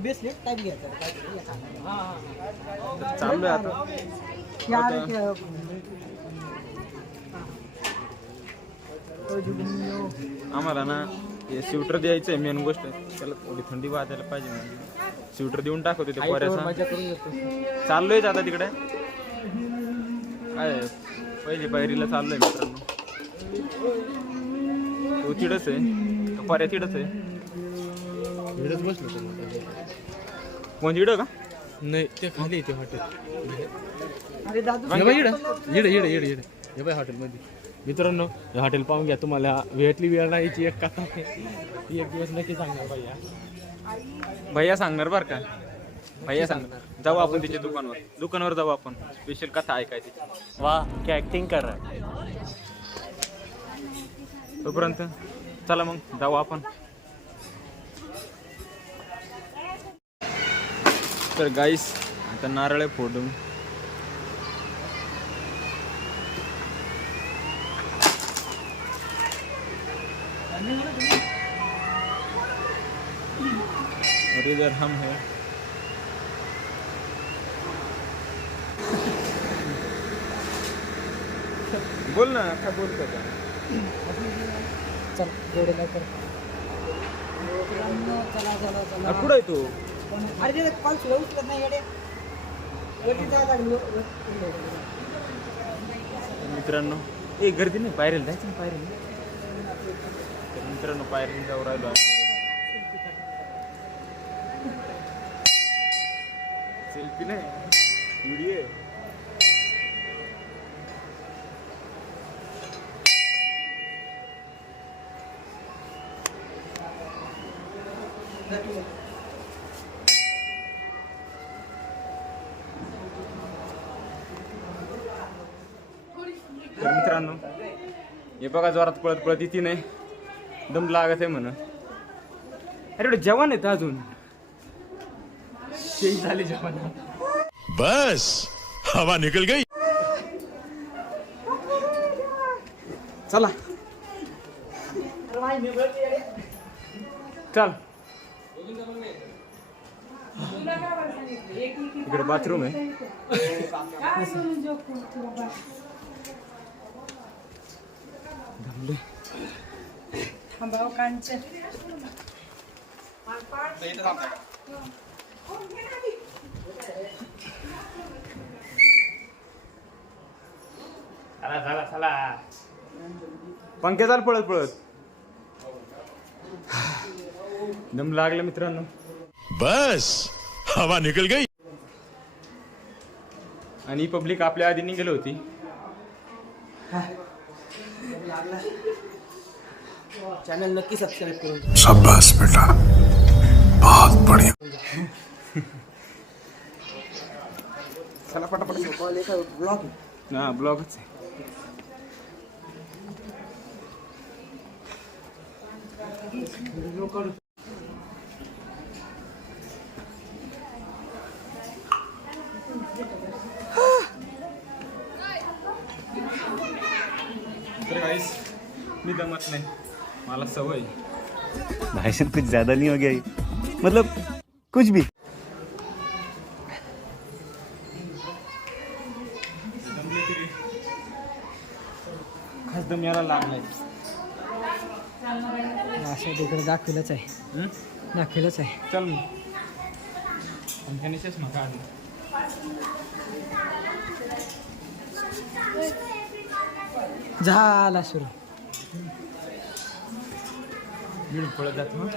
मला बेसलेट टाईप घ्यायचं. चालू आहे. आता. या. आम्हाला ना हे स्वेटर द्यायचं आहे मेन गोष्ट. त्याला थोडी थंडी वाजायला पाहिजे म्हणजे स्वेटर देऊन टाकतो ते पोऱ्याचा. चाललोय आता तिकडे. काय पहिली पायरीला चाललोय मित्रांनो. तो तिडच आहे. तो पर्या तिडच आहे इकडेच बसलो होतो मग. कोण तिड का? नाही ते खाली ते हॉटेल इकडे. इकडे इकडे इकडे हे बाई हॉटेलमध्ये मित्रांनो हे हॉटेल पाहून घ्या तुम्हाला. वेळेतली वेळ नाही याची एक कथा आहे. ती एक दिवस नक्की सांगणार भैया. भैया सांगणार बर का? भैया सांगणार. जाऊ आपण तिच्या दुकानवर. दुकानावर जाऊ आपण. स्पेशल कथा ऐकायची वाह क्या एक्टिंग कर रहा है. तोपर्यंत चला मग जाऊ आपण. तर गाईस आता नारळ फोडून. और इधर हम हैं. बोल ना का चल जेवढे लवकर चला चला चला अरे कुठं आहे तू? अरे तिथे कॉल सुद्धा उचलत नाही येडे. मित्रांनो ए गर्दी नाही पायरेल जायचं ना पायरेल तर मित्रांनो पायरेल जाऊ राहिलो. सेल्फी नाही व्हिडिओ तर मित्रांनो. हे बघा जोरात पळत पळत येते नाही. दम लागत आहे म्हण अरे एवढं जेवण येतं अजून. शेई झाली जेवण बस. हवा निकल गई. चला. चल. इकडे बाथरूम आहे दमले चला चला चला. पंखे चाल पळत पळत. दम लागलं मित्रांनो. बस हवा निकल गई. आणि पब्लिक आपल्या आधी निघाली होती. चॅनल नक्की सबस्क्राईब करून शाबाश बेटा. बहुत बढ़िया. चला पटापट. कॉल एका ब्लॉग हा ब्लॉगच आहे. तर guys, मी दमत नाही. मला सवय. भाई साहब कुछ ज्यादा नहीं हो गया ये? मतलब कुछ भी. खास दम यायला लागलाय. असं तिकडे दाखविलंच आहे? दाखविलंच आहे. चल मग. झाला सुरू. मी पळत जातो हं.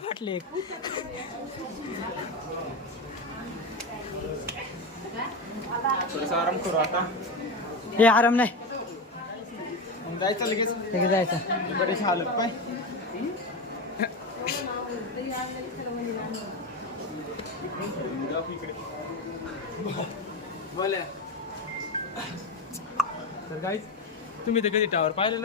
वाटले थोडंसं आराम करू आता. हे आराम नाही. मग जायचं लगेच. तिकडे जायचं. बरेच हालत पाय. बोला तर काहीच तुम्ही ते कधी टावर पाहिलं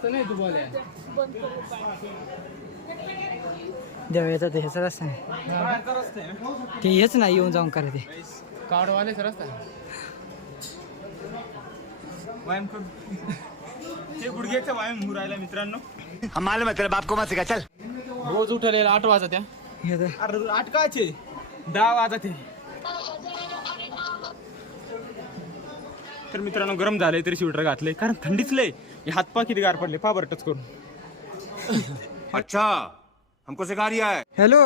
रस्ता नाही तू बोल्या. जेव्हा येतात हेच रस्ता नाही ते हेच नाही येऊन जाऊन करा ते. कार्डवालेच रस्ता हे गुडघ्याचा व्यायाम राहिला मित्रांनो. हम मालूम है तेरे बाप को मत सिखा चल. रोज उठलेला आठ वाजता त्या. हे अरे अटकाचे दहा वाजत तर मित्रांनो गरम झालंय तरी स्वेटर घातलंय. कारण थंडीच लय. हे हातपा किती गार पडले. पा बरं टच करून. अच्छा हमको सिखा रिया है हॅलो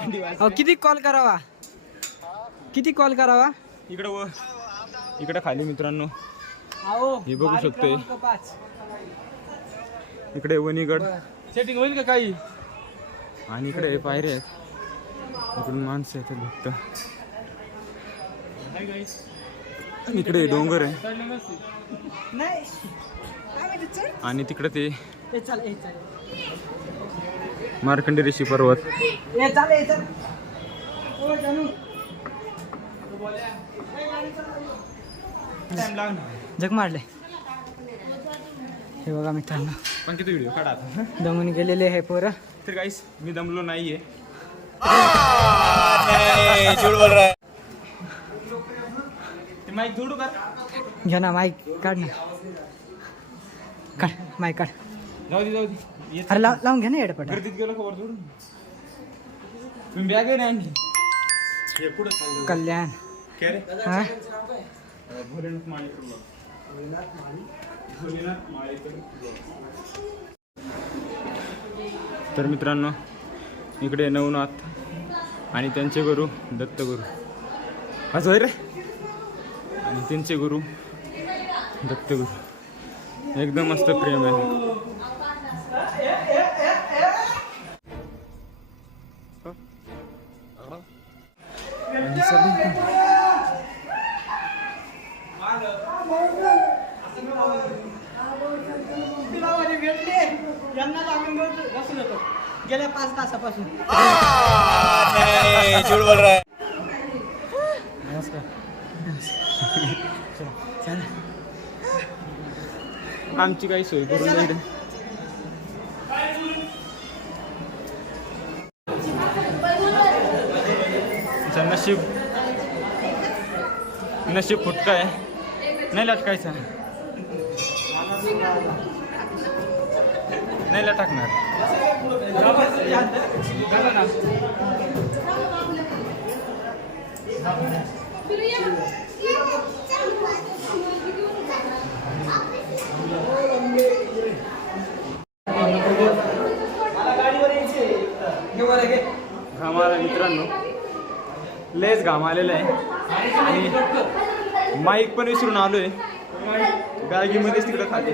थंडी अहो किती कॉल करावा? किती कॉल करावा? इकडं व इकडं खाली मित्रांनो. हे बघू शकतोय. इकडे वणीगड. सेटिंग होईल का काही? आणि इकडे हे पायरे आहेत. इकडून माणसं आहेत भक्त आणि इकडे हे डोंगर आहे. आणि तिकडे ते मार्कंडी ऋषी पर्वत. जग मारले. हे बघा मित्रांनो. पण किती व्हिडिओ काढा दमून गेलेले आहे पोरं. तर काहीच मी दमलो नाहीये. माईक जोडू का घ्या ना माईक काढ ना. काढ माईक काढ. जाऊ दे जाऊ दे. अरे लाव लावून घ्या ना एडपट गर्दीत गेलो खबर जोडून? तुम्ही बॅग नाही आणली. कल्याण. हा? भोलेनाथ माळेकर. भोलेनाथ माळेकर. तर मित्रांनो इकडे नवनाथ आणि त्यांचे गुरु दत्तगुरु. असं रे. आणि त्यांचे गुरु दत्तगुरु. एकदम मस्त प्रेम आहे. आणि सगळी- भेटले यांना लागून बसून होतो गेल्या पाच तासापासून आमची काही सोय करून द्या नशीब. नशीब फुटका आहे. नाही लटकायचा नाही लटकणार घाम आला मित्रांनो लयच घाम आलेला आहे. आणि माईक पण विसरून आलोय. बॅगीमध्येच तिकडे खाली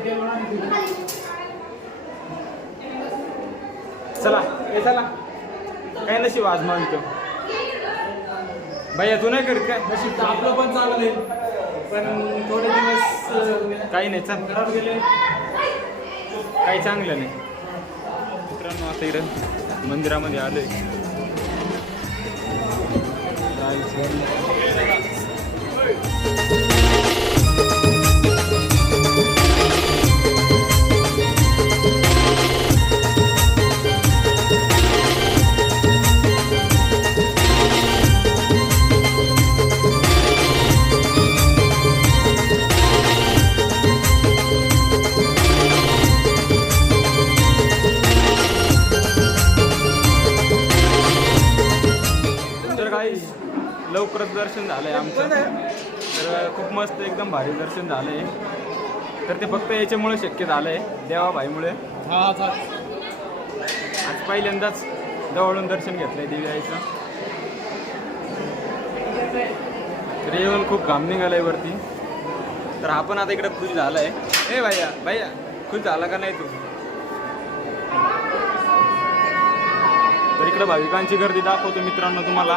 चला ए चला. काय नशीब आज मानतो? भैया तू नाही करीत काय? नशीब आपलं पण चांगलं आहे. पण थोडे दिवस काही नाही घरात गेले. काही चांगलं नाही. मित्रांनो आता इकडं मंदिरामध्ये आलोय. तर दर्शन झालंय आमचं. तर खूप मस्त एकदम भारी दर्शन झालंय. तर ते फक्त याच्यामुळे शक्य झालंय देवाभाईमुळे. हा हा. आज पहिल्यांदाच जवळून दर्शन घेतलंय देवी आईचं तर येऊन खूप घाम निघालाय वरती. तर हा पण आता इकडे खुश झालाय. ए भैया भैया खुश झाला का नाही तू? तर इकडे भाविकांची गर्दी दाखवतो मित्रांनो तुम्हाला.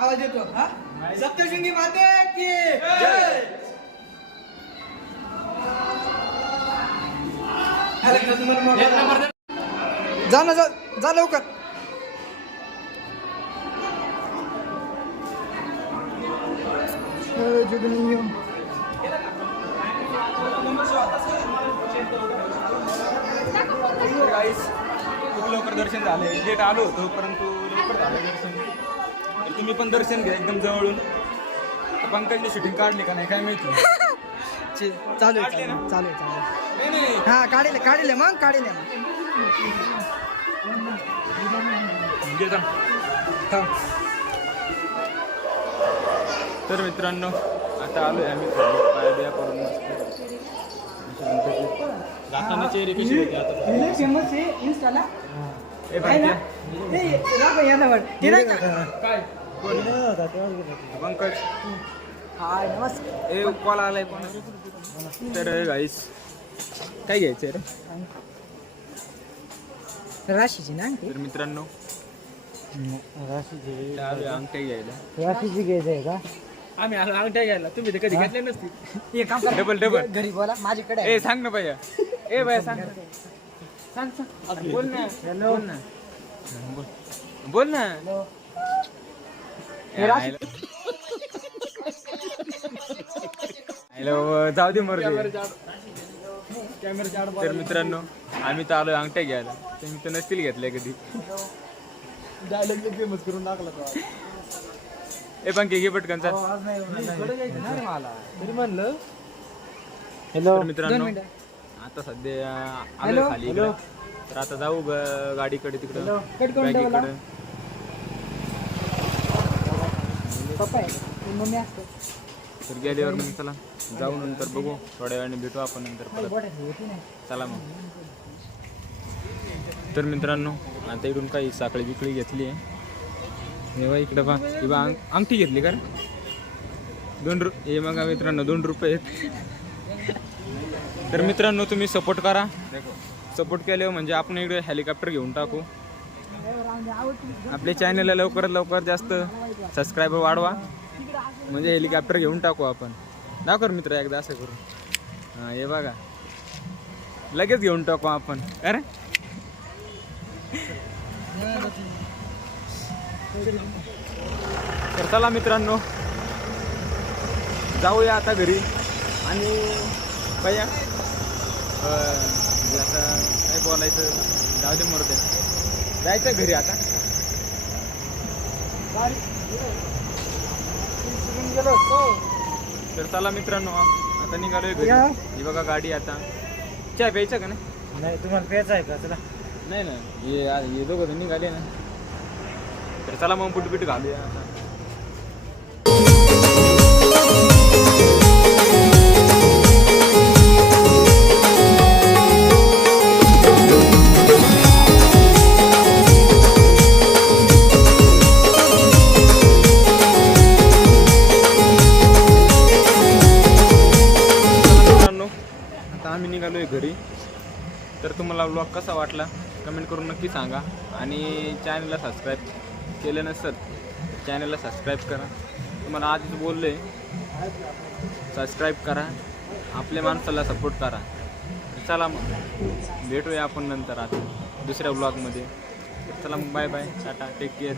आवाज येतो हा? सप्तशृंगी माते की जा ना जा जा लवकर. लवकर दर्शन झाले. लेट आलो होतो परंतु लवकर झालं दर्शन. तुम्ही पण दर्शन घ्या एकदम जवळून पंकजने शूटिंग काढली का नाही काय माहिती चे- चालू आहे काढले चालू ना? आहे, चालू आहे, चालू आहे. नाही नाही हा काढले काढले मग काढले मग घे जा. थांब. तर मित्रांनो आता आलोय आम्ही खाली पाय बिया पडून मस्त. जाताना चेहरे कशी होते आता हे famous आहे. ए आहे ना? पंकज हे, राघव यादव आहे. ते नाही का? पंकज. हाय नमस्कार. ए कॉल आलाय पण तर गाईस काय घ्यायचं रे? राशीची ना? तर मित्रांनो राशीची अंगठ्या घ्यायला. राशीची घ्यायचं आहे का? आम्ही आलो अंगठ्या घ्यायला. तुम्ही ते कधी घेतले नसतील. हे काम करा. डबल डबल घरी बोला माझ्याकडे ए सांग ना भैया. ए भैया सांग सांग सांग. बोल ना. बोल ना. बोल ना. हॅलो जाऊ दे मर तर मित्रांनो आम्ही तर आलोय अंगठ्या घ्यायला. तुम्ही तर नसतील घेतल्या कधी. फेमस करून टाकला ए पण घे पटकन चल. तरी म्हणलं. हॅलो तर मित्रांनो आता सध्या आलो खाली. तर आता जाऊ ग- गाडीकडे तिकडं. बॅगीकडे पप्पा आहे ती मम्मी असते. तर गेल्यावर मग चला जाऊ नंतर बघू. थोड्या वेळाने भेटू आपण नंतर परत. होती नाही चला मग. तर मित्रांनो आता इकडून काही साखळी बिकळी घेतली आहे. हे बा इकडं बा ही बा अंग अंगठी घेतली का? दोन रु हे मग मित्रांनो दोन रुपये आहेत. तर मित्रांनो तुम्ही सपोर्ट करा. सपोर्ट केल्यावर म्हणजे आपण इकडे हेलिकॉप्टर घेऊन टाकू. आपल्या चॅनलला लवकरात लवकर जास्त सबस्क्रायबर वाढवा. म्हणजे हेलिकॉप्टर घेऊन टाकू आपण. दाखव मित्र एकदा असं करू हां हे बघा. लगेच घेऊन टाकू आपण. अरे? तर चला मित्रांनो. जाऊया आता घरी. आणि भैया आता काय बोलायचं? जाऊ दे मरते जायचं घरी आता. तर चला मित्रांनो आता निघालोय घरी. या. ही बघा गाडी आता. चहा प्यायचं का नाही? नाही तुम्हाला प्यायचं आहे का? चला. नाही ना हे हे दोघं जण निघाले ना. तर चला मग बुट बिट घालूया आता. ब्लॉग कसा वाटला कमेंट करून नक्की सांगा. आणि चॅनलला सबस्क्राईब केलं नसतं चॅनलला सबस्क्राईब करा. तुम्हाला आधीच बोललो आहे सबस्क्राईब करा. आपल्या माणसाला सपोर्ट करा. चला मग भेटूया आपण नंतर आता दुसऱ्या ब्लॉगमध्ये चला मग bye bye tata take care